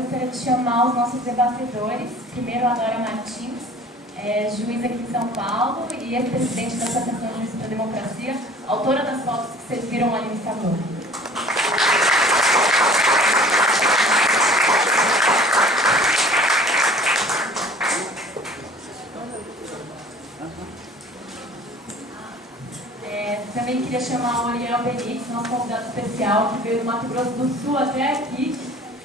gostaria de chamar os nossos debatedores. Primeiro, a Dora Martins, juiz aqui em São Paulo e ex-presidente da Associação Juízes para a Democracia, autora das fotos que vocês viram ali no salão. Também queria chamar o Oriel Benítez, nosso convidado especial, que veio do Mato Grosso do Sul até aqui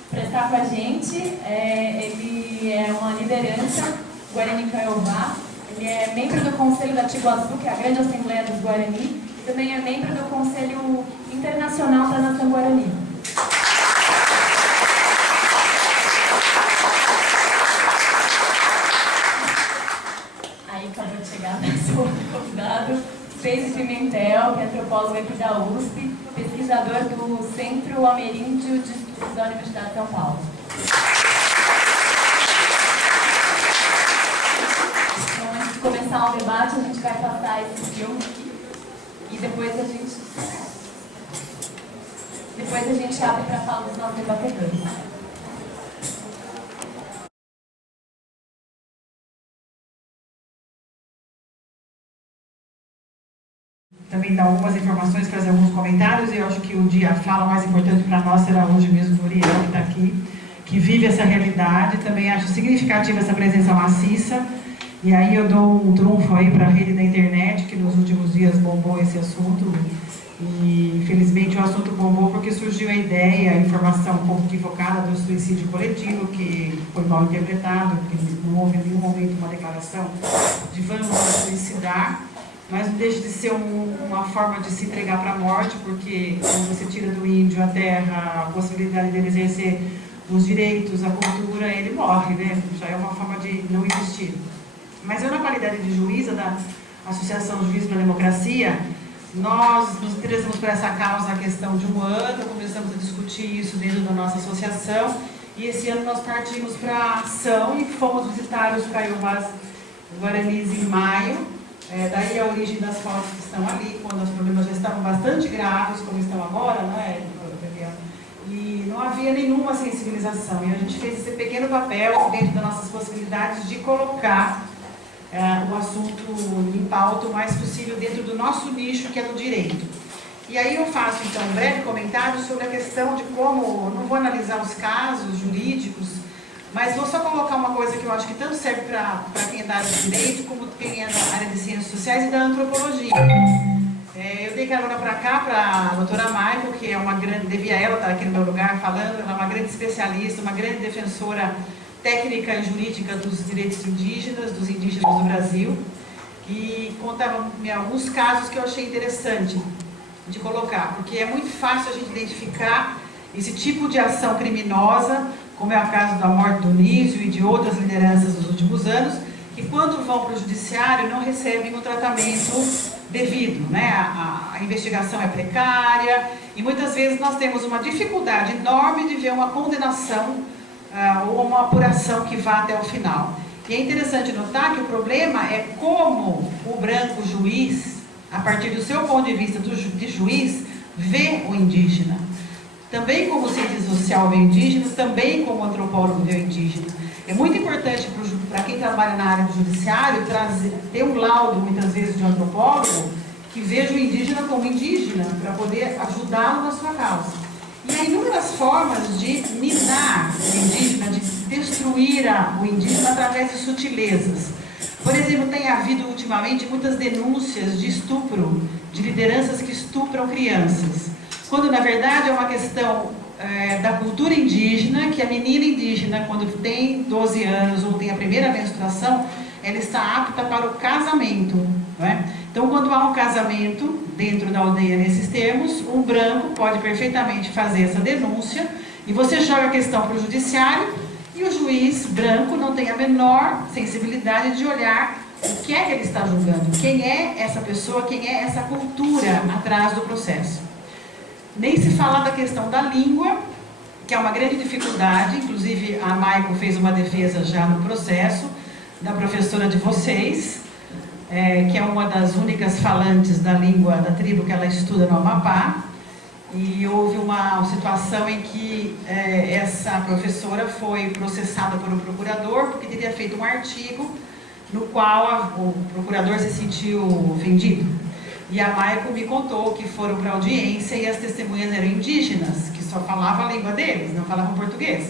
para estar com a gente. Ele é uma liderança Guarani Kaiowá, ele é membro do Conselho da Tiguaçu, que é a grande assembleia dos Guarani, e também é membro do Conselho Internacional da Nação Guarani. Aí acabou de chegar nosso outro convidado, Fez Pimentel, que é antropólogo aqui da USP, pesquisador do Centro Ameríndio de Estudos da Universidade de São Paulo. Então, antes de começar o debate, a gente vai passar esse filme aqui e depois a gente abre para falar dos nossos debatedores. Também dar algumas informações, fazer alguns comentários, e eu acho que a fala mais importante para nós será hoje mesmo do Uriel, que está aqui, que vive essa realidade. Também acho significativa essa presença maciça, e aí eu dou um trunfo aí para a rede da internet, que nos últimos dias bombou esse assunto, e infelizmente o assunto bombou porque surgiu a ideia, a informação um pouco equivocada do suicídio coletivo, que foi mal interpretado, que não houve em nenhum momento uma declaração de vamos nos suicidar. Mas não deixa de ser uma forma de se entregar para a morte, porque quando você tira do índio a terra, a possibilidade dele exercer os direitos, a cultura, ele morre, né? Já é uma forma de não existir. Mas eu, na qualidade de juíza da Associação Juízes para a Democracia, nós nos interessamos por essa causa há questão de um ano, começamos a discutir isso dentro da nossa associação, e esse ano nós partimos para a ação e fomos visitar os Kaiowás Guaranis em maio. Daí a origem das fotos que estão ali, quando os problemas já estavam bastante graves, como estão agora, né? E não havia nenhuma sensibilização. E a gente fez esse pequeno papel, dentro das nossas possibilidades, de colocar o assunto em pauta o mais possível dentro do nosso nicho, que é do direito. E aí eu faço, então, um breve comentário sobre a questão de como, não vou analisar os casos jurídicos, mas vou só colocar uma coisa que eu acho que tanto serve para quem é da área de direito, como quem é da área de ciências sociais e da antropologia. Eu dei carona para cá, para a doutora Maico, que é uma grande, devia ela estar aqui no meu lugar falando, ela é uma grande especialista, uma grande defensora técnica e jurídica dos direitos indígenas, dos indígenas do Brasil, e contava alguns casos que eu achei interessante de colocar, porque é muito fácil a gente identificar esse tipo de ação criminosa, como é o caso da morte do Nísio e de outras lideranças dos últimos anos, que quando vão para o judiciário não recebem o tratamento devido, né? A investigação é precária e muitas vezes nós temos uma dificuldade enorme de ver uma condenação ou uma apuração que vá até o final. E é interessante notar que o problema é como o branco juiz, a partir do seu ponto de vista de juiz, vê o indígena. Também como cientista social vê indígenas, também como antropólogo vê o indígena. É muito importante para quem trabalha na área do judiciário ter um laudo, muitas vezes, de um antropólogo que veja o indígena como indígena, para poder ajudá-lo na sua causa. E há inúmeras formas de minar o indígena, de destruir o indígena através de sutilezas. Por exemplo, tem havido ultimamente muitas denúncias de estupro, de lideranças que estupram crianças, quando na verdade é uma questão da cultura indígena, que a menina indígena, quando tem 12 anos ou tem a primeira menstruação, ela está apta para o casamento, não é? Então, quando há um casamento dentro da aldeia nesses termos, um branco pode perfeitamente fazer essa denúncia e você joga a questão para o judiciário e o juiz branco não tem a menor sensibilidade de olhar o que é que ele está julgando, quem é essa pessoa, quem é essa cultura atrás do processo. Nem se falar da questão da língua, que é uma grande dificuldade, inclusive a Maico fez uma defesa já no processo, da professora de vocês, que é uma das únicas falantes da língua da tribo que ela estuda no Amapá, e houve uma situação em que essa professora foi processada por um procurador porque teria feito um artigo no qual o procurador se sentiu ofendido. E a Maico me contou que foram para a audiência e as testemunhas eram indígenas, que só falavam a língua deles, não falavam português.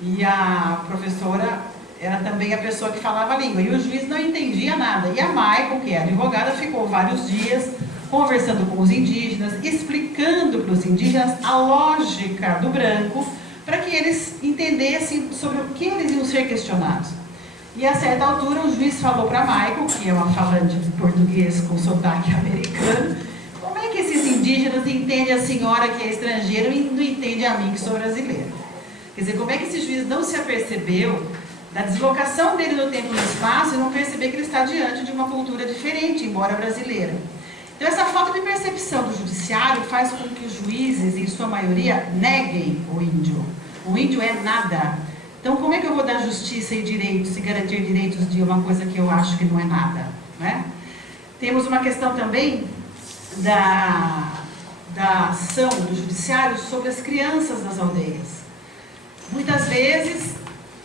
E a professora era também a pessoa que falava a língua, e o juiz não entendia nada. E a Maico, que é advogada, ficou vários dias conversando com os indígenas, explicando para os indígenas a lógica do branco, para que eles entendessem sobre o que eles iam ser questionados. E a certa altura o juiz falou para Maico, que é uma falante de português com sotaque americano, como é que esses indígenas entendem a senhora que é estrangeira e não entendem a mim que sou brasileira? Quer dizer, como é que esse juiz não se apercebeu da deslocação dele no tempo e no espaço e não perceber que ele está diante de uma cultura diferente, embora brasileira? Então, essa falta de percepção do judiciário faz com que os juízes, em sua maioria, neguem o índio. O índio é nada. Então, como é que eu vou dar justiça e direitos, e garantir direitos de uma coisa que eu acho que não é nada? Né? Temos uma questão também da ação do judiciário sobre as crianças das aldeias. Muitas vezes,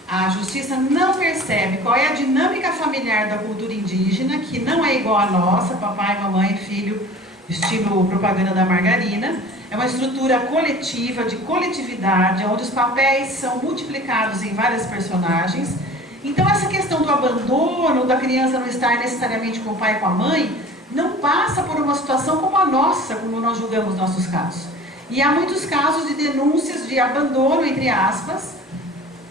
a justiça não percebe qual é a dinâmica familiar da cultura indígena, que não é igual à nossa, papai, mamãe, filho, estilo propaganda da margarina. É uma estrutura coletiva, de coletividade, onde os papéis são multiplicados em várias personagens. Então, essa questão do abandono, da criança não estar necessariamente com o pai e com a mãe, não passa por uma situação como a nossa, como nós julgamos nossos casos. E há muitos casos de denúncias de abandono, entre aspas,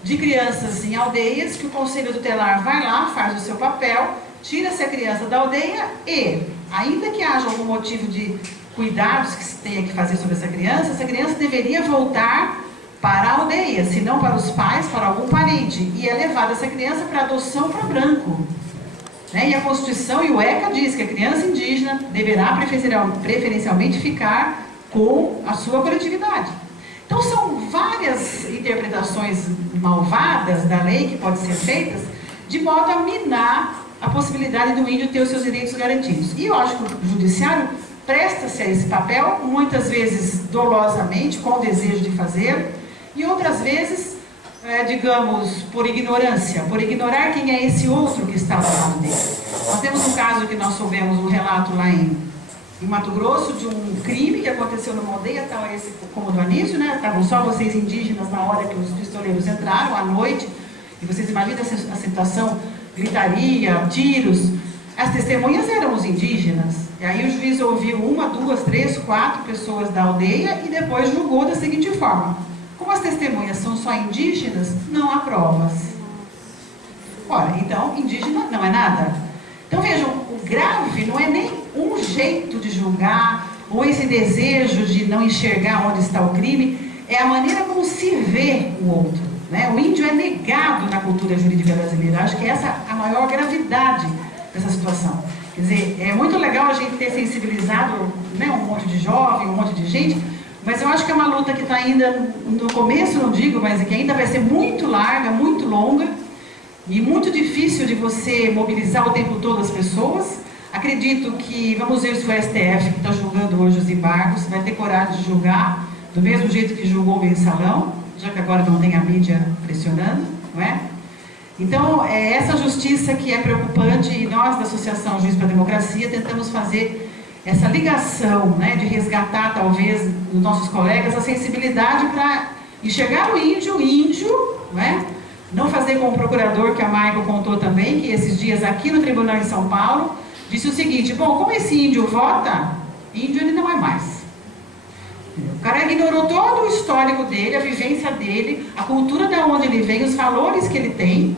de crianças em aldeias, que o Conselho Tutelar vai lá, faz o seu papel, tira essa criança da aldeia e, ainda que haja algum motivo de cuidados que se tenha que fazer sobre essa criança deveria voltar para a aldeia, se não para os pais, para algum parente, e é levada essa criança para adoção para branco. Né? E a Constituição e o ECA diz que a criança indígena deverá preferencialmente ficar com a sua coletividade. Então, são várias interpretações malvadas da lei que podem ser feitas de modo a minar a possibilidade do índio ter os seus direitos garantidos. E eu acho que o judiciário presta-se a esse papel, muitas vezes dolosamente, com o desejo de fazer, e outras vezes, digamos, por ignorância, por ignorar quem é esse outro que está ao lado dele. Nós temos um caso que nós soubemos, um relato lá em Mato Grosso, de um crime que aconteceu numa aldeia, tal esse como do Anísio, né? Estavam só vocês indígenas na hora que os pistoleiros entraram, à noite, e vocês imaginam a situação, gritaria, tiros. As testemunhas eram os indígenas. E aí o juiz ouviu 1, 2, 3, 4 pessoas da aldeia e depois julgou da seguinte forma: como as testemunhas são só indígenas, não há provas. Ora, então, indígena não é nada. Então vejam, o grave não é nem um jeito de julgar, ou esse desejo de não enxergar onde está o crime, é a maneira como se vê o outro. Né? O índio é negado na cultura jurídica brasileira. Acho que essa é a maior gravidade dessa situação. Quer dizer, é muito legal a gente ter sensibilizado, né, um monte de jovem, um monte de gente, mas eu acho que é uma luta que está ainda no começo, não digo, mas que ainda vai ser muito larga, muito longa, e muito difícil de você mobilizar o tempo todo as pessoas. Acredito que, vamos ver se o STF, que está julgando hoje os embargos, vai ter coragem de julgar do mesmo jeito que julgou o mensalão, já que agora não tem a mídia pressionando, não é? Então, é essa justiça que é preocupante, e nós da Associação Juiz para a Democracia tentamos fazer essa ligação, né, de resgatar, talvez, dos nossos colegas, a sensibilidade para enxergar o índio, não é? Não fazer como o procurador, que a Maico contou também, que esses dias aqui no Tribunal em São Paulo, disse o seguinte: bom, como esse índio vota, índio ele não é mais. O cara ignorou todo o histórico dele, a vivência dele, a cultura de onde ele vem, os valores que ele tem,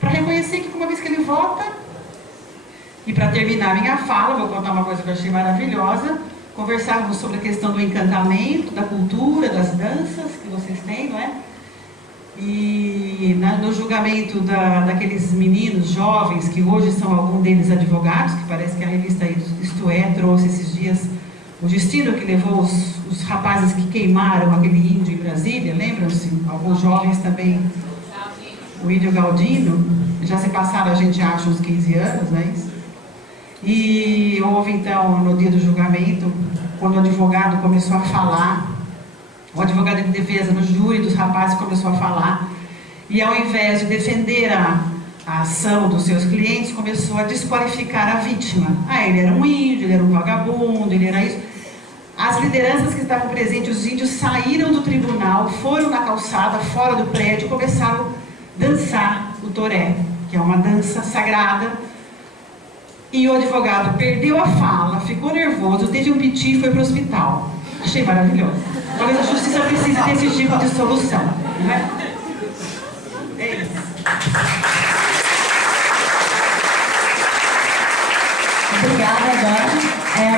para reconhecer que uma vez que ele vota. E para terminar minha fala, vou contar uma coisa que eu achei maravilhosa. Conversávamos sobre a questão do encantamento, da cultura, das danças que vocês têm, não é? E no julgamento daqueles meninos jovens, que hoje são algum deles advogados, que parece que a revista Isto É trouxe esses dias o destino que levou os rapazes que queimaram aquele índio em Brasília, lembram-se? Alguns jovens também, o índio Galdino, já se passaram, a gente acha, uns 15 anos, não é isso? E houve então, no dia do julgamento, quando o advogado começou a falar, o advogado de defesa no júri dos rapazes começou a falar, e ao invés de defender a ação dos seus clientes, começou a desqualificar a vítima. Ah, ele era um índio, ele era um vagabundo, ele era isso. As lideranças que estavam presentes, os índios, saíram do tribunal, foram na calçada, fora do prédio, e começaram a dançar o toré, que é uma dança sagrada. E o advogado perdeu a fala, ficou nervoso, teve um piti e foi para o hospital. Achei maravilhoso. Talvez a justiça precise desse tipo de solução, não é? É isso. Obrigada, Dora.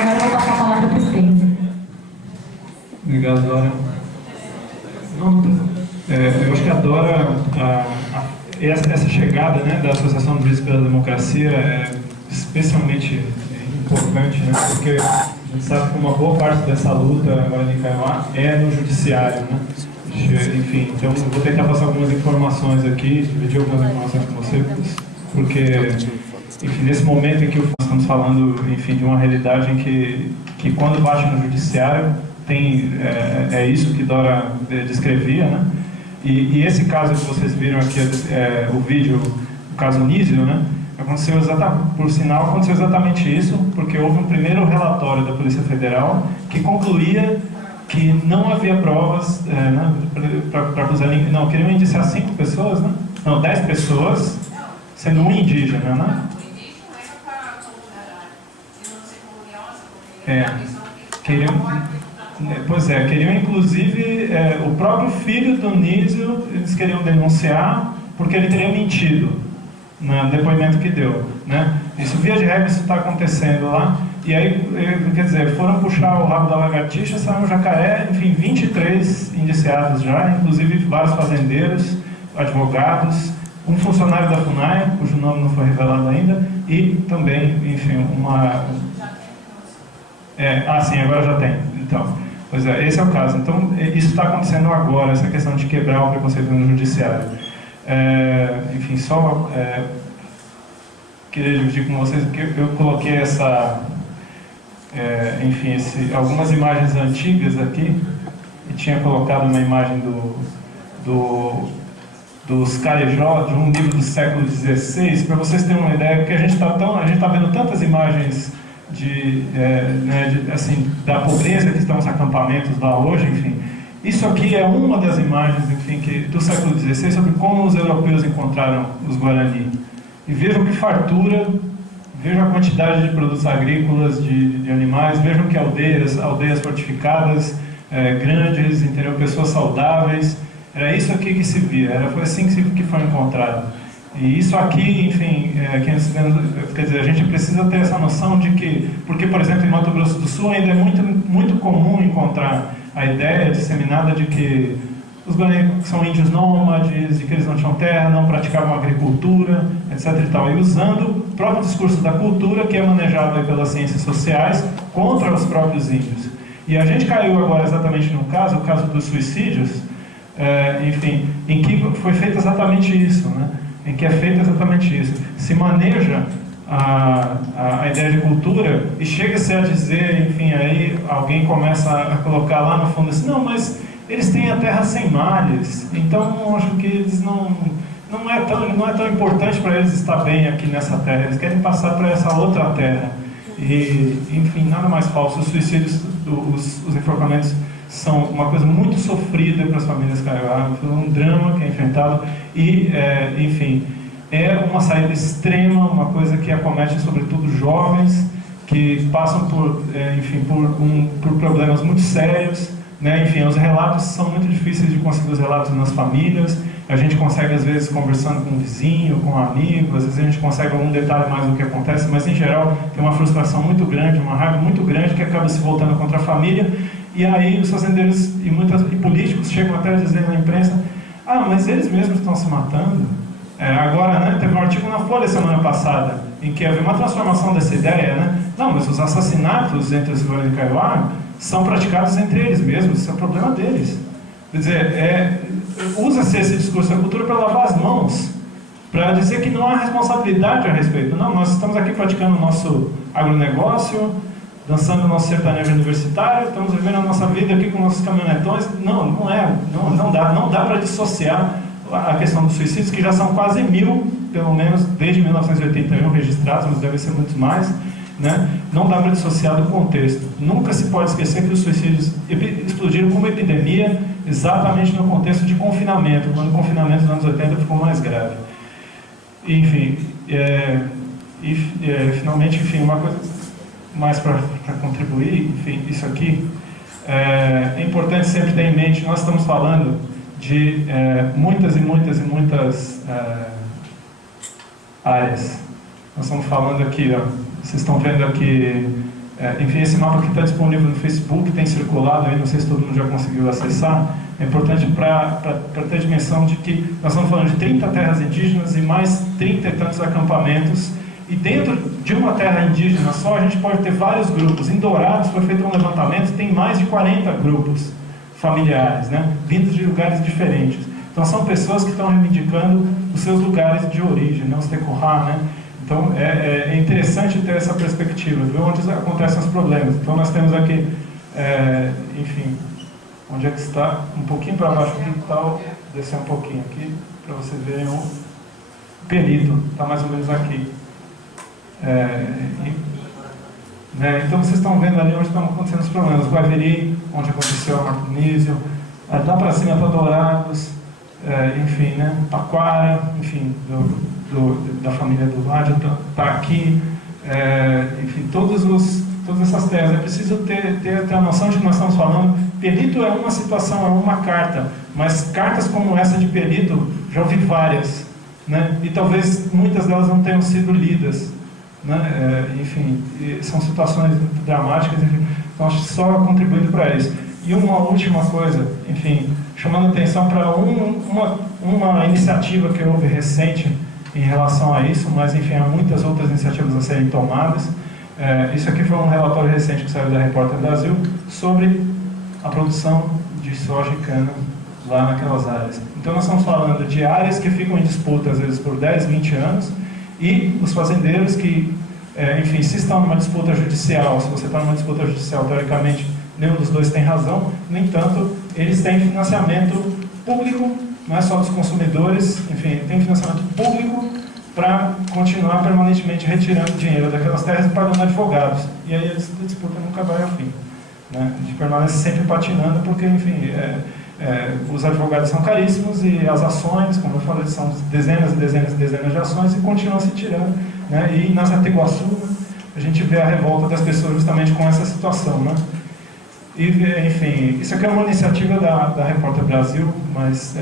Agora eu vou passar a palavra para o Spencer. Obrigado, Dora. Eu acho que a Dora, essa chegada, né, da Associação de Juízes pela Democracia é especialmente importante, né, porque a gente sabe que uma boa parte dessa luta agora em Kaiowá é no judiciário, né? Enfim, então eu vou tentar passar algumas informações aqui, dividir algumas informações com vocês, porque, enfim, nesse momento em que nós estamos falando, enfim, de uma realidade em que quando bate no judiciário, é isso que Dora descrevia, né? E esse caso que vocês viram aqui, o vídeo, o caso Nísio, né? Por sinal, aconteceu exatamente isso, porque houve um primeiro relatório da Polícia Federal que concluía que não havia provas para acusar ninguém. Não, queriam indiciar 5 pessoas, né? Não, 10 pessoas, sendo um indígena, né? Queriam inclusive o próprio filho do Nísio, eles queriam denunciar porque ele teria mentido no depoimento que deu, né? Isso, via de regra, isso está acontecendo lá. E aí, quer dizer, foram puxar o rabo da lagartixa, saiu um jacaré, enfim, 23 indiciados já, inclusive vários fazendeiros, advogados, um funcionário da FUNAI, cujo nome não foi revelado ainda, e também, enfim, sim, agora já tem. Então, pois é, esse é o caso. Então, isso está acontecendo agora, essa questão de quebrar o preconceito no judiciário. Enfim, queria dividir com vocês que eu coloquei algumas imagens antigas aqui, e tinha colocado uma imagem dos Carejó, de um livro do século XVI, para vocês terem uma ideia, porque a gente está vendo tantas imagens da pobreza que estão nos acampamentos lá hoje, enfim. Isso aqui é uma das imagens, enfim, do século XVI, sobre como os europeus encontraram os Guarani. E vejam que fartura, vejam a quantidade de produtos agrícolas, de animais, vejam que aldeias fortificadas, grandes, entendeu? Pessoas saudáveis. Era isso aqui que se via, foi assim que foi encontrado. E isso aqui, enfim, quer dizer, a gente precisa ter essa noção de que, porque, por exemplo, em Mato Grosso do Sul ainda é muito, muito comum encontrar a ideia disseminada de que os Guarani são índios nômades, de que eles não tinham terra, não praticavam agricultura, etc. e tal, e usando o próprio discurso da cultura, que é manejado pelas ciências sociais, contra os próprios índios. E a gente caiu agora exatamente no caso, o caso dos suicídios, enfim, em que foi feito exatamente isso, né? Em que é feito exatamente isso. Se maneja a ideia de cultura e chega-se a dizer, enfim, aí alguém começa a colocar lá no fundo assim, não, mas eles têm a terra sem males, então acho que eles não é tão importante para eles estar bem aqui nessa terra, eles querem passar para essa outra terra. E, enfim, nada mais falso, os suicídios, os enforcamentos são uma coisa muito sofrida para as famílias Kaiowá, um drama que é enfrentado e, enfim, é uma saída extrema, uma coisa que acomete sobretudo jovens que passam por problemas muito sérios, né? Enfim, os relatos são muito difíceis de conseguir, os relatos nas famílias. A gente consegue, às vezes, conversando com um vizinho, com um amigo, às vezes a gente consegue algum detalhe mais do que acontece, mas, em geral, tem uma frustração muito grande, uma raiva muito grande que acaba se voltando contra a família. E aí os fazendeiros e políticos chegam até a dizer na imprensa, mas eles mesmos estão se matando. Agora, né, teve um artigo na Folha semana passada, em que havia uma transformação dessa ideia, né? Não, mas os assassinatos entre os Guarani de Kaiowá são praticados entre eles mesmos, isso é o problema deles. Quer dizer, usa-se esse discurso da cultura para lavar as mãos, para dizer que não há responsabilidade a respeito. Não, nós estamos aqui praticando o nosso agronegócio, dançando o nosso sertanejo universitário, estamos vivendo a nossa vida aqui com nossos caminhonetões. Não dá para dissociar a questão dos suicídios, que já são quase 1000, pelo menos desde 1981 registrados, mas devem ser muitos mais, né? Não dá para dissociar do contexto. Nunca se pode esquecer que os suicídios explodiram como epidemia exatamente no contexto de confinamento, quando o confinamento nos anos 80 ficou mais grave. Enfim, finalmente, uma coisa mais para contribuir, enfim, isso aqui, é importante sempre ter em mente, nós estamos falando de muitas áreas. Nós estamos falando aqui, ó, vocês estão vendo aqui, enfim, esse mapa que está disponível no Facebook, tem circulado aí, não sei se todo mundo já conseguiu acessar. É importante para ter dimensão de que nós estamos falando de 30 terras indígenas e mais 30 e tantos acampamentos, e dentro de uma terra indígena só a gente pode ter vários grupos. Em Dourados foi feito um levantamento, tem mais de 40 grupos familiares, né, vindos de lugares diferentes. Então são pessoas que estão reivindicando os seus lugares de origem, né, os Tecorá, né? Então é interessante ter essa perspectiva, ver onde acontecem os problemas. Então nós temos aqui, enfim, onde é que está? Um pouquinho para baixo aqui, tal, descer um pouquinho aqui, para vocês verem o Perito, está mais ou menos aqui. Né? Então vocês estão vendo ali onde estão acontecendo os problemas. Guaveri, onde aconteceu a Martinísio, dá para cima para Dourados, enfim, né? Taquara, enfim, da família do Vádio, está aqui, enfim, todas essas terras. É preciso ter a noção de que nós estamos falando. Perito é uma situação, é uma carta, mas cartas como essa de Perito, já ouvi várias, né? E talvez muitas delas não tenham sido lidas, né? Enfim, são situações dramáticas, enfim, então acho só contribuindo para isso. E uma última coisa, enfim, chamando atenção para uma iniciativa que houve recente em relação a isso, mas enfim, há muitas outras iniciativas a serem tomadas. Isso aqui foi um relatório recente que saiu da Repórter Brasil sobre a produção de soja e cana lá naquelas áreas. Então nós estamos falando de áreas que ficam em disputa às vezes por 10, 20 anos, e os fazendeiros que, enfim, se estão numa disputa judicial, se você está numa disputa judicial, teoricamente nenhum dos dois tem razão, no entanto, eles têm financiamento público, não é só dos consumidores, enfim, tem financiamento público para continuar permanentemente retirando dinheiro daquelas terras e pagando advogados. E aí a disputa nunca vai ao fim, né? A gente permanece sempre patinando porque, enfim, os advogados são caríssimos e as ações, como eu falei, são dezenas e dezenas e dezenas de ações e continuam se tirando, né? E na Zé Iguaçu, né, a gente vê a revolta das pessoas justamente com essa situação, né? E, enfim, isso aqui é uma iniciativa da Repórter Brasil, mas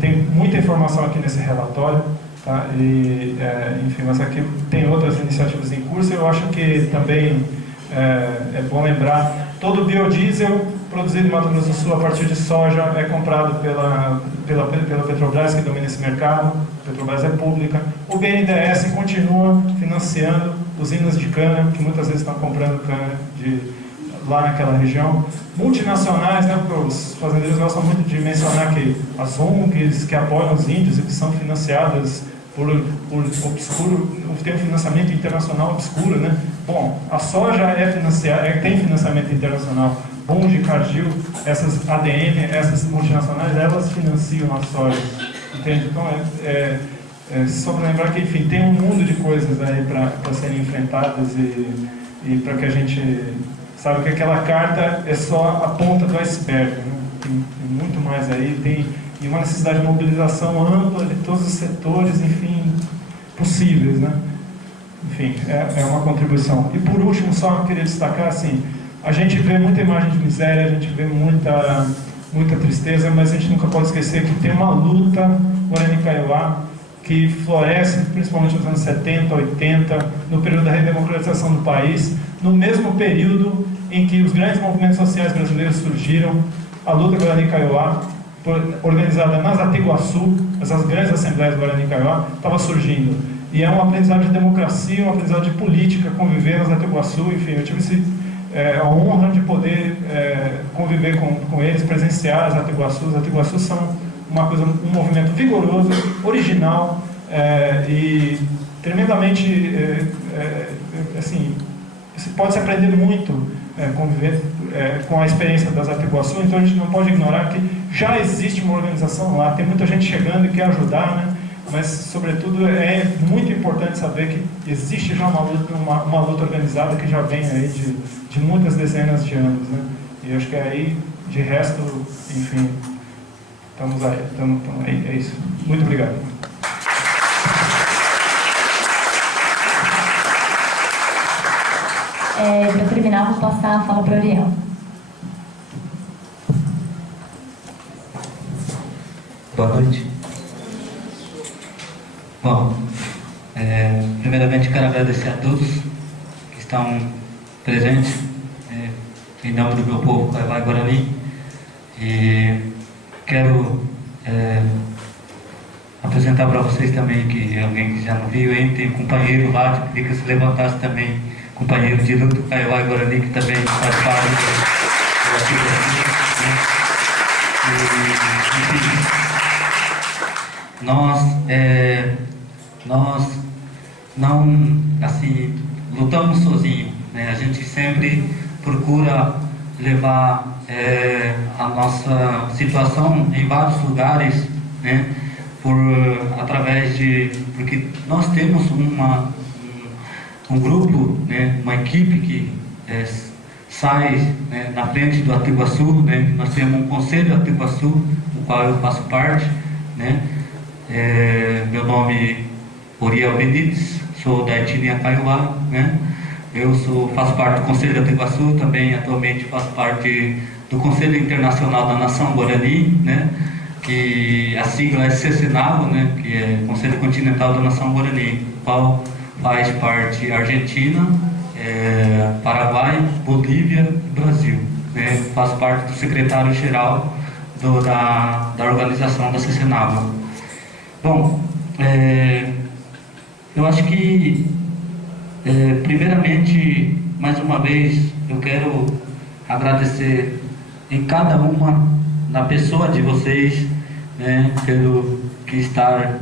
tem muita informação aqui nesse relatório, tá? E, enfim, mas aqui tem outras iniciativas em curso. Eu acho que também é bom lembrar, todo biodiesel produzido em Mato Grosso do Sul a partir de soja é comprado pela Petrobras, que domina esse mercado. A Petrobras é pública. O BNDES continua financiando usinas de cana, que muitas vezes estão comprando cana lá naquela região. Multinacionais, né, porque os fazendeiros gostam muito de mencionar que as ONGs que apoiam os índios e que são financiadas por obscuro, tem um financiamento internacional obscuro, né? Bom, a soja tem financiamento internacional. Bunge, Cargill, essas ADM, essas multinacionais, elas financiam a soja, entende? Então, só para lembrar que, enfim, tem um mundo de coisas aí para serem enfrentadas e para que a gente sabe que aquela carta é só a ponta do iceberg, né? Tem muito mais aí, tem uma necessidade de mobilização ampla de todos os setores, enfim, possíveis, né? Enfim, é uma contribuição. E por último, só eu queria destacar, assim, a gente vê muita imagem de miséria, a gente vê muita tristeza, mas a gente nunca pode esquecer que tem uma luta Guarani Kaiowá que floresce principalmente nos anos 70, 80, no período da redemocratização do país, no mesmo período em que os grandes movimentos sociais brasileiros surgiram. A luta Guarani Kaiowá, organizada nas Zé Iguaçu, essas grandes assembleias Guarani Kaiowá, estava surgindo. E é um aprendizado de democracia, um aprendizado de política, conviver nas Zé Iguaçu, enfim, eu tive a honra de poder conviver com eles, presenciar as Zé Iguaçu. As Zé Iguaçu são um movimento vigoroso, original e tremendamente, assim, pode-se aprender muito convivendo com a experiência das Atiguaçu, então a gente não pode ignorar que já existe uma organização lá, tem muita gente chegando e quer ajudar, né? Mas, sobretudo, é muito importante saber que existe já uma luta organizada que já vem aí de muitas dezenas de anos, né? E acho que aí, de resto, enfim, estamos aí, é isso. Muito obrigado. Para terminar, vou passar a fala para o Ariel. Boa noite. Bom, primeiramente quero agradecer a todos que estão presentes em nome do meu povo Kaiowá e Guarani, e quero apresentar para vocês também, que alguém que já não viu, tem um companheiro lá, que queria que se levantasse também, companheiro de luto Kaiowá e Guarani, que também faz parte da atividade, né? Enfim, nós não, assim, lutamos sozinhos, né? A gente sempre procura levar a nossa situação em vários lugares, né? Porque nós temos um grupo, né? Uma equipe que sai, né, na frente do Atiguaçu, né? Nós temos um conselho Atiguaçu, do qual eu faço parte, né? Meu nome é Uriel Benítez, sou da etnia Kaiowá, né? Eu faço parte do Conselho de Atiguaçu, também atualmente faço parte do Conselho Internacional da Nação Guarani, né? Que a sigla é CECENAGO, né? Que é Conselho Continental da Nação Guarani, qual faz parte Argentina, Paraguai, Bolívia e Brasil, né? Faço parte do secretário-geral da organização da CECENAGO. Bom, eu acho que, primeiramente, mais uma vez, eu quero agradecer em cada uma, na pessoa de vocês, né, pelo que estar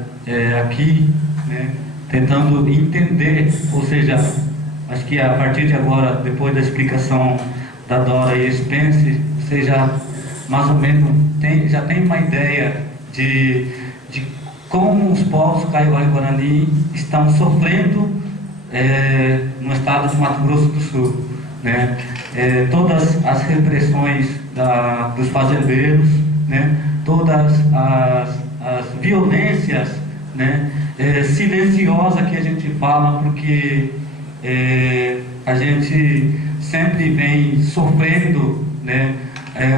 aqui, né, tentando entender, ou seja, acho que a partir de agora, depois da explicação da Dora e Spence, você já mais ou menos já tem uma ideia de como os povos Kaiowá e Guarani estão sofrendo no estado de Mato Grosso do Sul, né? Todas as repressões dos fazendeiros, né? Todas as violências, né? Silenciosa que a gente fala, porque a gente sempre vem sofrendo, né?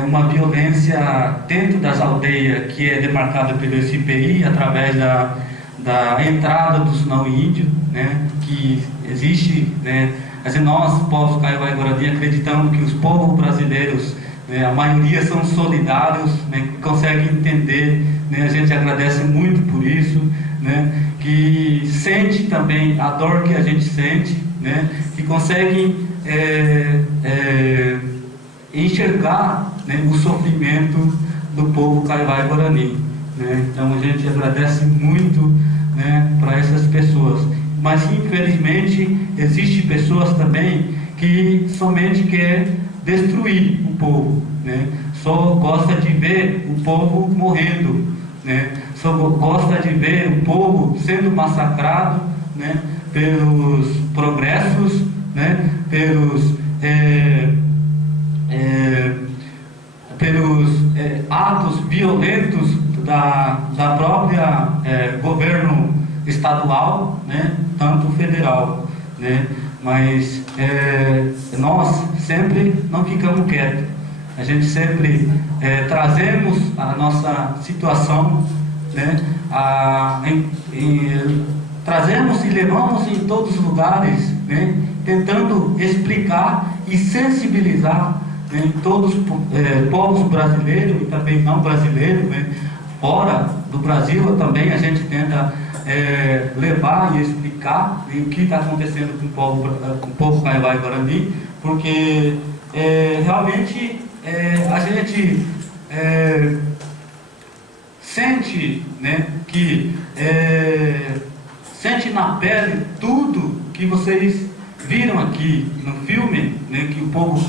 Uma violência dentro das aldeias que é demarcada pelo SPI através da entrada dos não-índios, né? Que existe, né? Assim, nós, povos Kaiowá e Guarani, acreditamos que os povos brasileiros, né, a maioria são solidários, né? Que conseguem entender, né? A gente agradece muito por isso, né? Que sente também a dor que a gente sente, né? Que conseguem enxergar, né, o sofrimento do povo Kaiowá e Guarani, né? Então a gente agradece muito, né, para essas pessoas, mas infelizmente existem pessoas também que somente quer destruir o povo, né? Só gosta de ver o povo morrendo, né? Só gosta de ver o povo sendo massacrado, né, pelos progressos, né, pelos atos violentos da própria governo estadual, né, tanto federal, né, mas nós sempre não ficamos quietos, a gente sempre trazemos a nossa situação, né, trazemos e levamos em todos os lugares, né, tentando explicar e sensibilizar, né, todos os povos brasileiros e também não brasileiros, né, fora do Brasil também a gente tenta levar e explicar, né, o que está acontecendo com o povo Kaiowá e Guarani, porque realmente a gente sente, né, que sente na pele tudo que vocês viram aqui no filme, né, que o povo,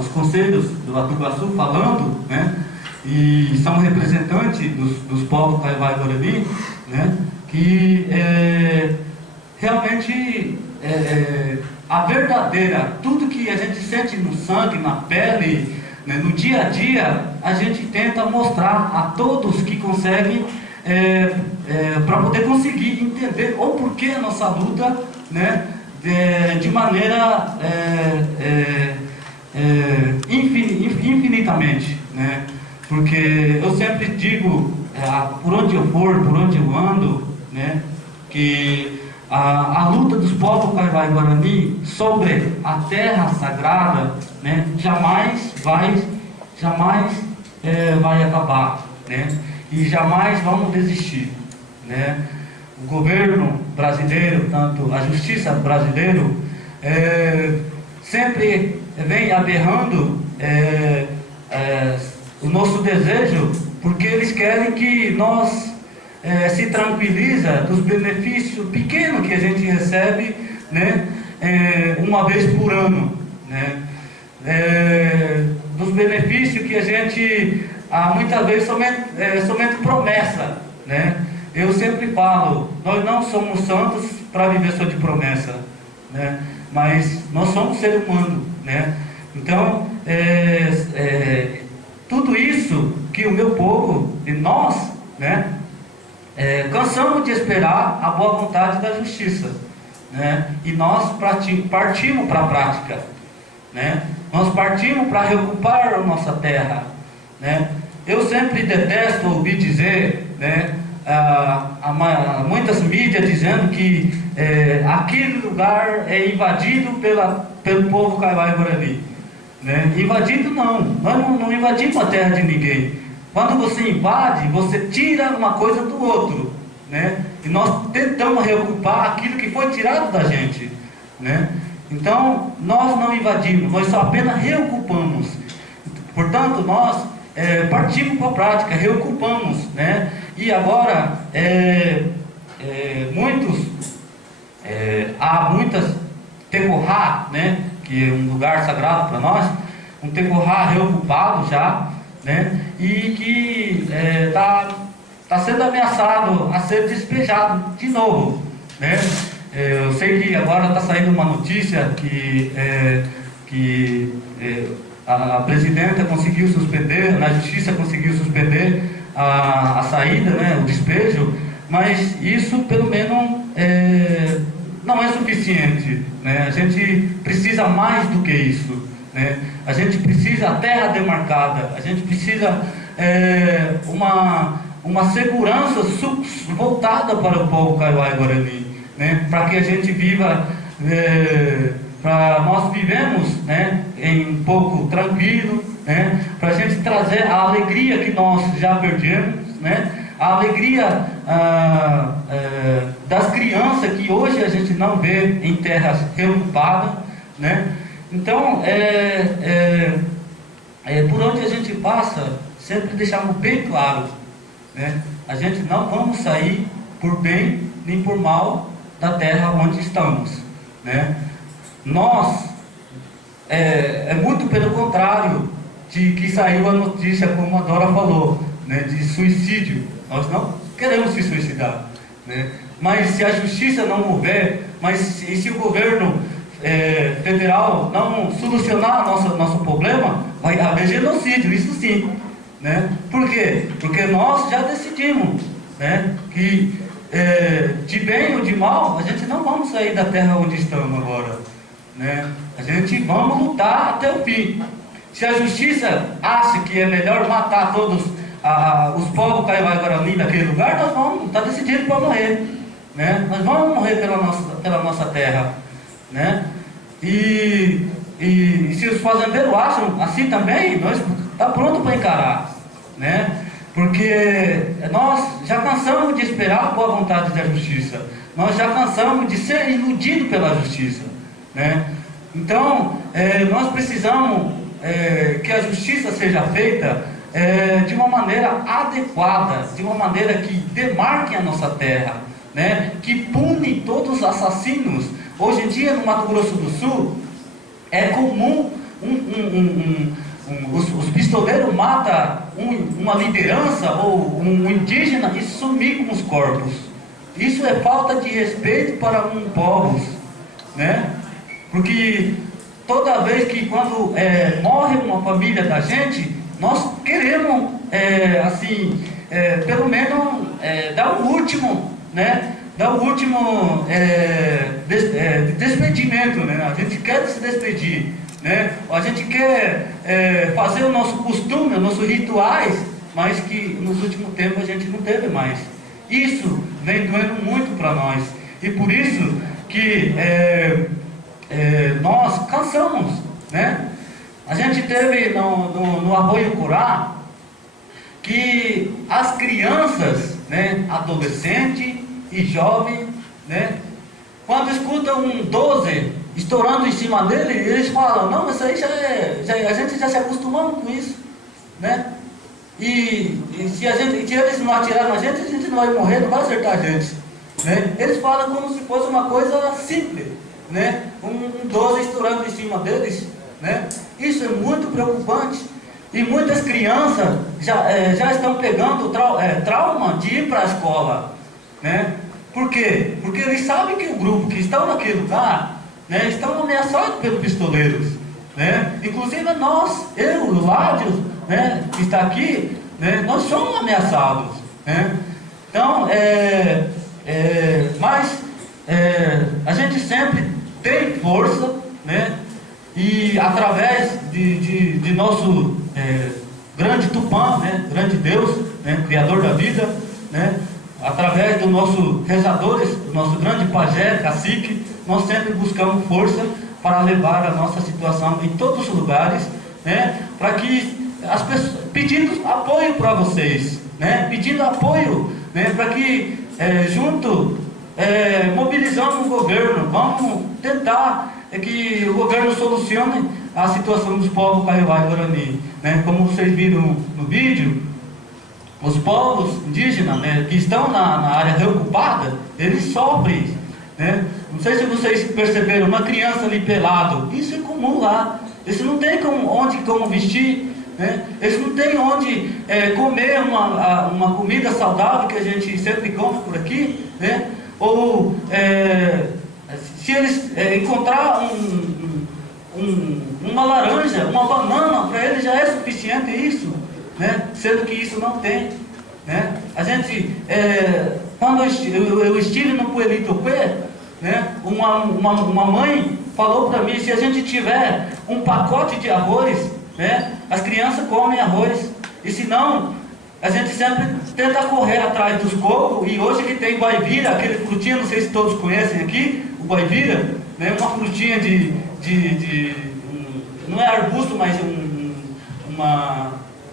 os conselhos do Mato Grosso falando, né, e são representantes dos povos Kaiowá e Guarani, né, que realmente a verdadeira, tudo que a gente sente no sangue, na pele, né, no dia a dia, a gente tenta mostrar a todos que conseguem, para poder conseguir entender o porquê a nossa luta, né, de maneira infinitamente, né, porque eu sempre digo, por onde eu for, por onde eu ando, né, que a luta dos povos Kaiowá e Guarani sobre a terra sagrada, né, jamais vai acabar, né, e jamais vamos desistir, né. O governo brasileiro, tanto a justiça brasileira, sempre vem aberrando o nosso desejo, porque eles querem que nós se tranquiliza dos benefícios pequenos que a gente recebe, né, uma vez por ano, né, dos benefícios que a gente muitas vezes somente promessa, né. Eu sempre falo, nós não somos santos para viver só de promessa, né, mas nós somos seres humanos, né. Então tudo isso que o meu povo e nós, né, cansamos de esperar a boa vontade da justiça, né? E nós partimos para a prática, né? Nós partimos para reocupar a nossa terra, né? Eu sempre detesto ouvir dizer, né, muitas mídias dizendo que aquele lugar é invadido pelo povo Kaiowá e Guarani, né? Invadido não, nós não invadimos a terra de ninguém. Quando você invade, você tira uma coisa do outro, né? E nós tentamos reocupar aquilo que foi tirado da gente, né? Então, nós não invadimos, nós só apenas reocupamos. Portanto, nós partimos para a prática, reocupamos, né? E agora, há muitas Tecorrá, né? Que é um lugar sagrado para nós, um Tecorrá reocupado já, né, e que está sendo ameaçado a ser despejado de novo, né. Eu sei que agora está saindo uma notícia que a presidenta conseguiu suspender, a justiça conseguiu suspender a saída, né, o despejo, mas isso pelo menos não é suficiente, né. A gente precisa mais do que isso, né? A gente precisa a terra demarcada, a gente precisa uma segurança voltada para o povo Kaiowá e Guarani, né? Para que a gente viva, para nós vivemos, né, em um pouco tranquilo, né? Para a gente trazer a alegria que nós já perdemos, né? A alegria das crianças que hoje a gente não vê em terras reocupadas, né? Então, por onde a gente passa, sempre deixamos bem claro, né? A gente não vamos sair por bem nem por mal da terra onde estamos, né? Nós, muito pelo contrário de que saiu a notícia, como a Dora falou, né, de suicídio. Nós não queremos se suicidar, né? Mas se a justiça não mover, e se o governo federal não solucionar nosso problema, vai haver genocídio, isso sim, né? Por quê? Porque nós já decidimos, né, que de bem ou de mal, a gente não vamos sair da terra onde estamos agora, né? A gente vamos lutar até o fim. Se a justiça acha que é melhor matar todos os povos Kaiowá e Guarani naquele lugar, nós vamos estar decididos para morrer, né? Nós vamos morrer pela nossa terra, né? E se os fazendeiros acham assim também, nós estamos prontos para encarar, né? Porque nós já cansamos de esperar a boa vontade da justiça, nós já cansamos de ser iludidos pela justiça, né? Então, nós precisamos que a justiça seja feita de uma maneira adequada, de uma maneira que demarque a nossa terra, né, que pune todos os assassinos. Hoje em dia, no Mato Grosso do Sul, é comum os pistoleiros matam uma liderança ou um indígena e sumir com os corpos. Isso é falta de respeito para um povo, né? Porque toda vez que quando morre uma família da gente, nós queremos pelo menos dar o último, né? Dar o último despedimento, né? A gente quer se despedir, né? A gente quer fazer o nosso costume, os nossos rituais, mas que nos últimos tempos a gente não teve mais. Isso vem doendo muito para nós, e por isso que nós cansamos, né? A gente teve no Arroio Curá que as crianças, né, adolescentes e jovens, né, quando escutam um 12 estourando em cima dele, eles falam: não, isso aí a gente já se acostumou com isso, né? E se eles não atiraram na gente, a gente não vai morrer, não vai acertar a gente, né? Eles falam como se fosse uma coisa simples, né? Um 12 estourando em cima deles, né? Isso é muito preocupante, e muitas crianças já estão pegando trauma de ir para a escola, né? Por quê? Porque eles sabem que o grupo que estão naquele lugar, né, estão ameaçados pelos pistoleiros, né? Inclusive o Ládio, né, que está aqui, né, nós somos ameaçados, né? Então, mas a gente sempre tem força, né? E através de nosso grande Tupã, né, grande Deus, né, Criador da vida, né, através dos nossos rezadores, do nosso grande pajé, cacique, nós sempre buscamos força para levar a nossa situação em todos os lugares, né, para que as pessoas, pedindo apoio para vocês, né, pedindo apoio, né, para que mobilizando o governo, vamos tentar que o governo solucione a situação dos povos Kaiowá e Guarani, né? Como vocês viram no vídeo, os povos indígenas, né, que estão na área reocupada, eles sofrem, né? Não sei se vocês perceberam, uma criança ali pelado, isso é comum lá. Eles não têm como vestir, né? Eles não têm onde comer uma comida saudável que a gente sempre come por aqui, né? Ou se eles encontrar uma laranja, uma banana, para eles já é suficiente isso, né? Sendo que isso não tem, né? A gente, quando eu estive no Puelitopé, né, uma mãe falou para mim: se a gente tiver um pacote de arroz, né, as crianças comem arroz, e se não, a gente sempre tenta correr atrás dos cocos. E hoje que tem guaivira, aquele frutinha, não sei se todos conhecem aqui, o guaivira, né, uma frutinha não é arbusto, mas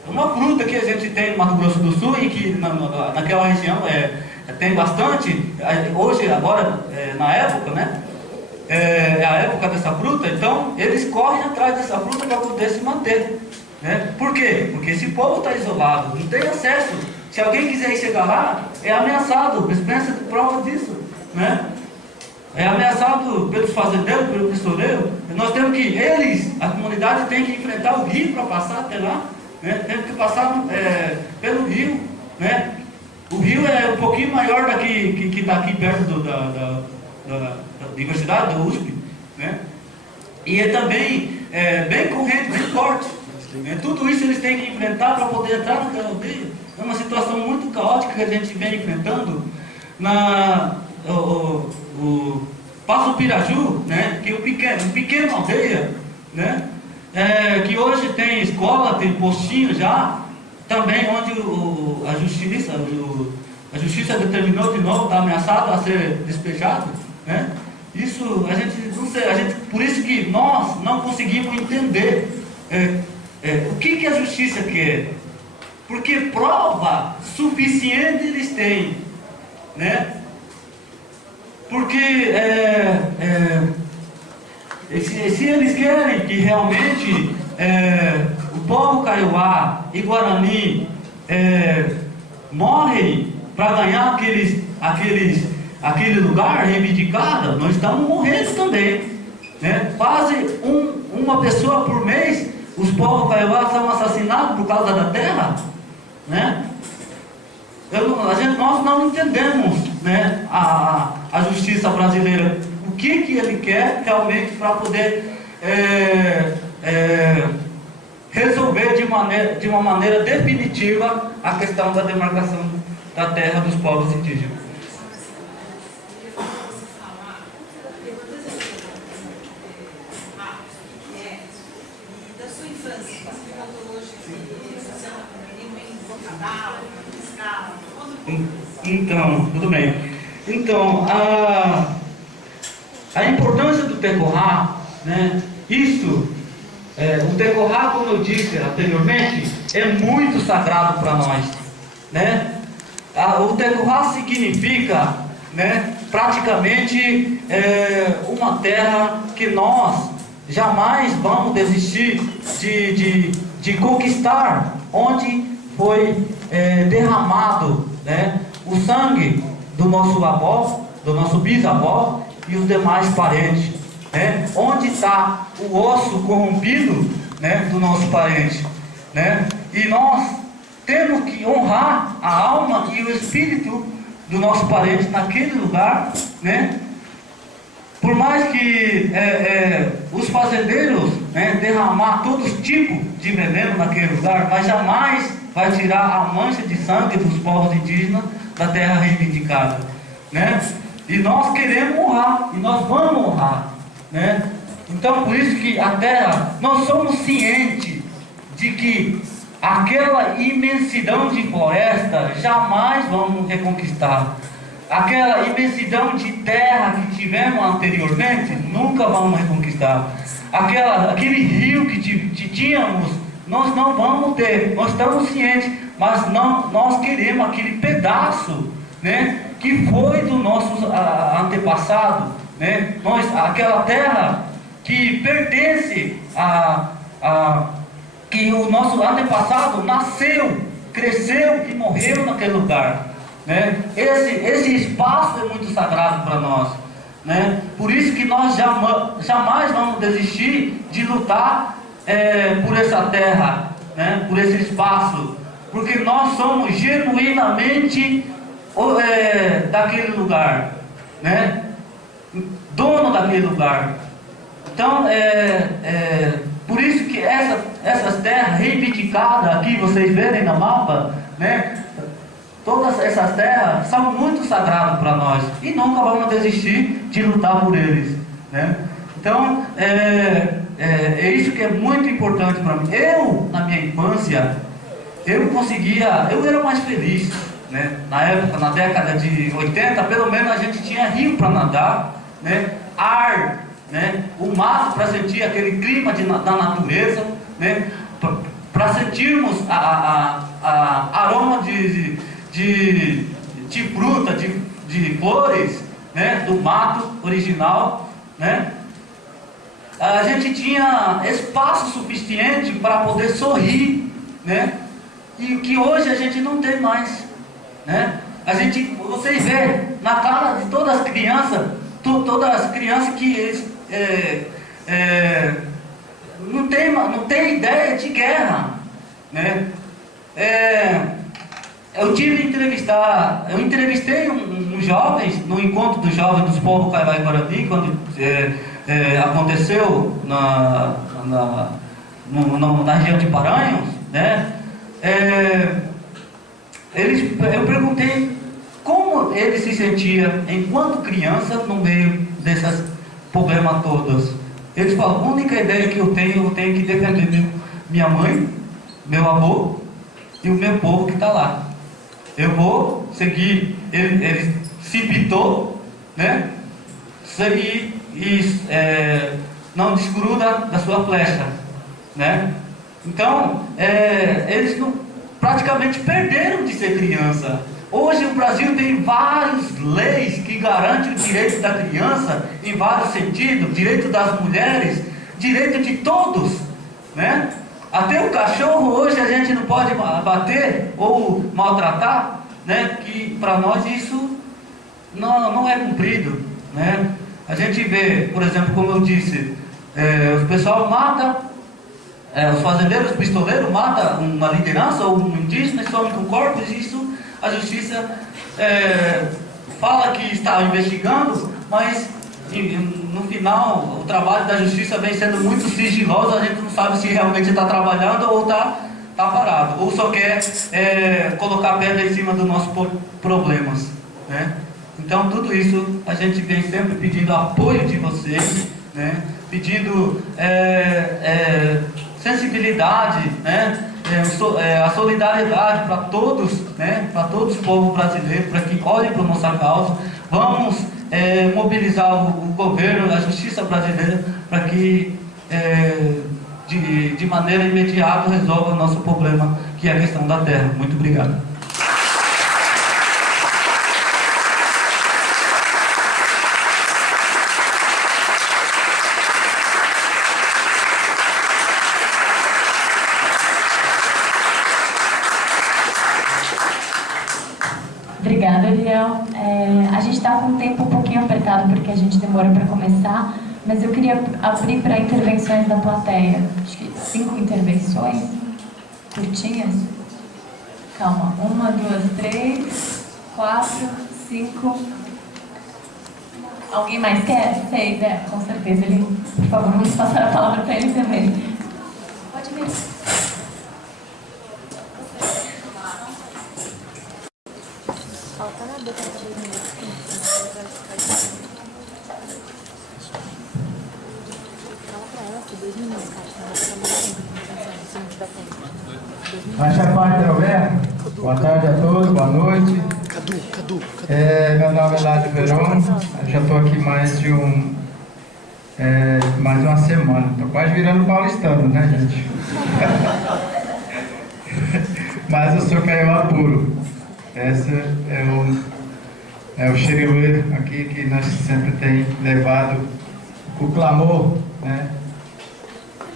uma fruta que a gente tem no Mato Grosso do Sul e que naquela região tem bastante. Hoje, agora, na época, né, é a época dessa fruta, então eles correm atrás dessa fruta para poder se manter, né? Por quê? Porque esse povo está isolado, não tem acesso. Se alguém quiser chegar lá, é ameaçado. Vocês pensam de prova disso, né? É ameaçado pelos fazendeiros, pelo pistoleiro. Nós temos que, a comunidade tem que enfrentar o rio para passar até lá, né? Tem que passar pelo rio, né? O rio é um pouquinho maior daqui, que está aqui perto da universidade, da USP, né? E é também bem corrente, bem forte. Tudo isso eles têm que enfrentar para poder entrar naquela aldeia. É uma situação muito caótica que a gente vem enfrentando o Passo Piraju, né, que é uma pequena aldeia, né, que hoje tem escola, tem postinho já, também onde a justiça determinou de novo, está ameaçado a ser despejado, né? Isso a gente não sei, por isso que nós não conseguimos entender o que a justiça quer, porque prova suficiente eles têm, né? Porque se eles querem que realmente o povo Kaiowá e Guarani morrem para ganhar aquele lugar reivindicado, nós estamos morrendo também, né? Quase uma pessoa por mês, os povos caiuás são assassinados por causa da terra, né? Nós não entendemos, né, a justiça brasileira, o que ele quer realmente para poder resolver de uma maneira definitiva a questão da demarcação da terra dos povos indígenas. Então, tudo bem. Então, a importância do Tecohá, né? O Tecohá, como eu disse anteriormente, é muito sagrado para nós, né? O Tecohá significa, né, praticamente uma terra que nós jamais vamos desistir de conquistar, onde foi derramado, né, o sangue do nosso avó, do nosso bisavó e os demais parentes, né? Onde está o osso corrompido, né, do nosso parente, né? E nós temos que honrar a alma e o espírito do nosso parente naquele lugar, né? Por mais que os fazendeiros, né, derramar todos os tipos de veneno naquele lugar, mas jamais vai tirar a mancha de sangue dos povos indígenas da terra reivindicada, né? E nós queremos honrar, e nós vamos honrar, né? Então, por isso que a terra, nós somos cientes de que aquela imensidão de floresta jamais vamos reconquistar. Aquela imensidão de terra que tivemos anteriormente, nunca vamos reconquistar. Aquele rio que tínhamos, nós não vamos ter. Nós estamos cientes, mas nós queremos aquele pedaço, né, que foi do nosso antepassado, né? Aquela terra que pertence que o nosso antepassado nasceu, cresceu e morreu naquele lugar, né? Esse espaço é muito sagrado para nós, né? Por isso que nós jamais vamos desistir de lutar por essa terra, né? Por esse espaço, porque nós somos genuinamente daquele lugar, né? Dono daquele lugar. Então, por isso que essas terras reivindicadas aqui, vocês verem no mapa, né? Todas essas terras são muito sagradas para nós e nunca vamos desistir de lutar por eles, né? Então, é isso que é muito importante para mim. Na minha infância, eu era mais feliz, né? Na época, na década de 80, pelo menos a gente tinha rio para nadar, né? Ar, né? O mato para sentir aquele clima da natureza, né? Para sentirmos aroma de fruta, de flores, né? Do mato original, né? A gente tinha espaço suficiente para poder sorrir, né? E que hoje a gente não tem mais, né? Vocês vê na cara de todas as crianças, que eles não tem ideia de guerra, né? Eu entrevistei uns jovens no encontro dos jovens dos povos Kaiowá e Guarani, quando aconteceu na região de Paranhos, né? Eu perguntei como ele se sentia enquanto criança no meio desses problemas todos. Eles falam: a única ideia que eu tenho que defender minha mãe, meu avô e o meu povo que está lá. Eu vou seguir, ele se pitou, né? Seguir e não desgruda da sua flecha, né? Então, eles praticamente perderam de ser criança. Hoje o Brasil tem várias leis que garantem o direito da criança em vários sentidos, direito das mulheres, direito de todos, né? Até o cachorro hoje a gente não pode bater ou maltratar, né? Que para nós isso não é cumprido, né? A gente vê, por exemplo, como eu disse, o pessoal mata, os fazendeiros, os pistoleiros matam uma liderança ou um indígena e some com corpos, e isso a justiça fala que está investigando, mas no final o trabalho da justiça vem sendo muito sigiloso, a gente não sabe se realmente está trabalhando ou está parado, ou só quer colocar pedra em cima dos nossos problemas, né? Então tudo isso a gente vem sempre pedindo apoio de vocês, né? Pedindo sensibilidade, né? A solidariedade para todos, né? Para todos os povos brasileiros, para que olhem para a nossa causa. Vamos mobilizar o governo, a justiça brasileira, para que de maneira imediata resolva o nosso problema, que é a questão da terra. Muito obrigado. Obrigada, Ariel. A gente está com um tempo um pouquinho apertado porque a gente demora para começar, mas eu queria abrir para intervenções da plateia. Acho que 5 intervenções curtinhas. Calma. 1, 2, 3, 4, 5. Alguém mais quer? 6, com certeza. Por favor, vamos passar a palavra para ele também. Pode vir. Baixa parte, Alberto. Boa tarde a todos, boa noite. Meu nome é Ládio Verón. Já estou aqui mais uma semana. Estou quase virando paulistano, né, gente? Mas eu sou Caioá puro. Esse é o xeriuê aqui que nós sempre tem levado o clamor, né,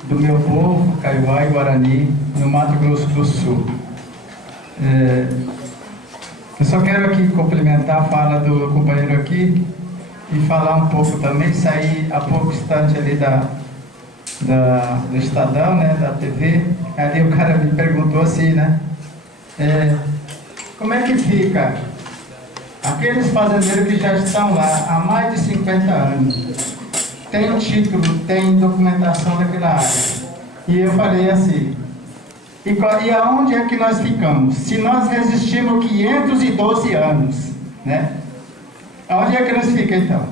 do meu povo, Kaiowá e Guarani, no Mato Grosso do Sul. Eu só quero aqui complementar a fala do companheiro aqui e falar um pouco também, sair a pouco instante ali do Estadão, né, da TV. Ali o cara me perguntou assim, né, como é que fica aqueles fazendeiros que já estão lá há mais de 50 anos? Tem um título, tem documentação daquela área. E eu falei assim, e aonde é que nós ficamos? Se nós resistimos 512 anos, né? Aonde é que nós ficamos então?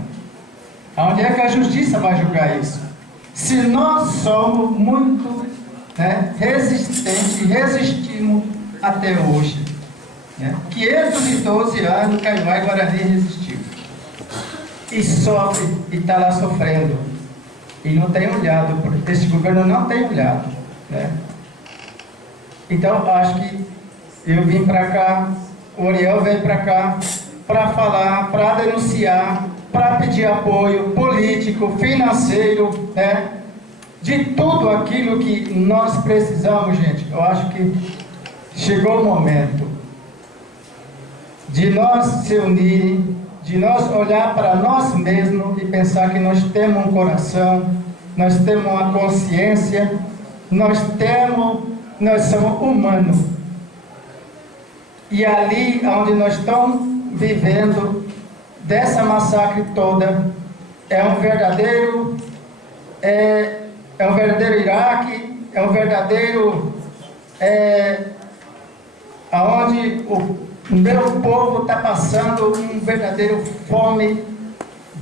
Aonde é que a justiça vai julgar isso? Se nós somos muito, né, resistentes, resistimos até hoje, né? 512 anos, Kaiowá e Guarani resistiu. E sofre, e está lá sofrendo. E não tem olhado, esse governo não tem olhado, né? Então, acho que eu vim para cá, o Ariel veio para cá, para falar, para denunciar, para pedir apoio político, financeiro, né? De tudo aquilo que nós precisamos, gente. Eu acho que chegou o momento de nós se unirem, de nós olhar para nós mesmos e pensar que nós temos um coração, nós temos uma consciência, nós somos humanos. E ali onde nós estamos vivendo, dessa massacre toda, é um verdadeiro Iraque, é um verdadeiro aonde o meu povo está passando um verdadeiro fome,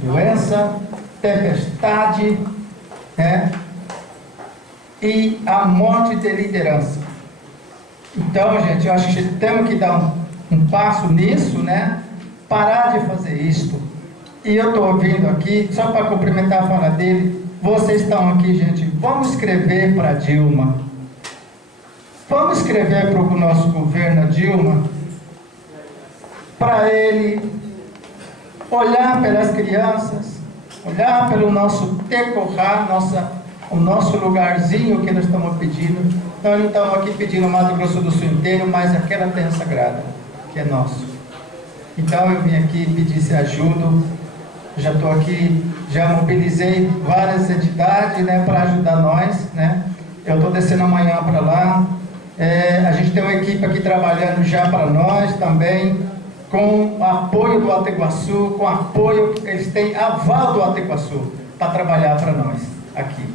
doença, tempestade, né? E a morte de liderança. Então, gente, eu acho que temos que dar um passo nisso, né? Parar de fazer isto. E eu estou ouvindo aqui, só para cumprimentar a fala dele, vocês estão aqui, gente, vamos escrever para Dilma. Vamos escrever para o nosso governo, Dilma, para ele olhar pelas crianças, olhar pelo nosso tecorrá, o nosso lugarzinho que nós estamos pedindo. Nós não estamos aqui pedindo o Mato Grosso do Sul inteiro, mas aquela terra sagrada, que é nosso. Então eu vim aqui pedir se ajuda. Já estou aqui, já mobilizei várias entidades, né, para ajudar nós, né? Eu estou descendo amanhã para lá. A gente tem uma equipe aqui trabalhando já para nós também, com apoio do Alto Iguaçu, com apoio, eles têm aval do Alto Iguaçu para trabalhar para nós aqui.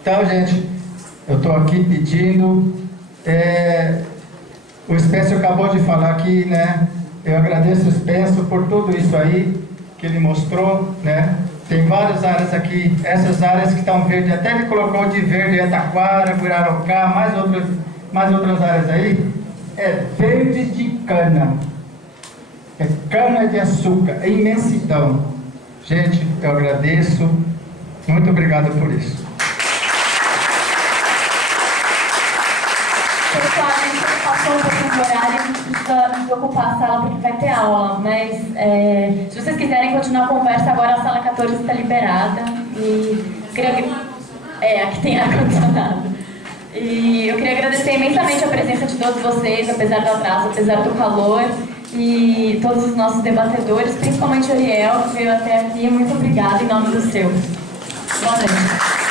Então, gente, eu estou aqui pedindo, o Spencer acabou de falar aqui, né? Eu agradeço o Spencer por tudo isso aí que ele mostrou, né? Tem várias áreas aqui, essas áreas que estão verdes, até ele colocou de verde Taquara, Guirarocá, mais outras áreas aí, é verde de cana, é cana de açúcar, é imensidão. Gente, eu agradeço, muito obrigado por isso. Pessoal, a gente passou um pouquinho do horário, a gente precisa ocupar a sala porque vai ter aula, mas se vocês quiserem continuar a conversa, agora a sala 14 está liberada. E aqui tem ar-condicionado. E eu queria agradecer imensamente a presença de todos vocês, apesar do atraso, apesar do calor, e todos os nossos debatedores, principalmente o Ariel, que veio até aqui. Muito obrigada em nome do seu. Boa noite.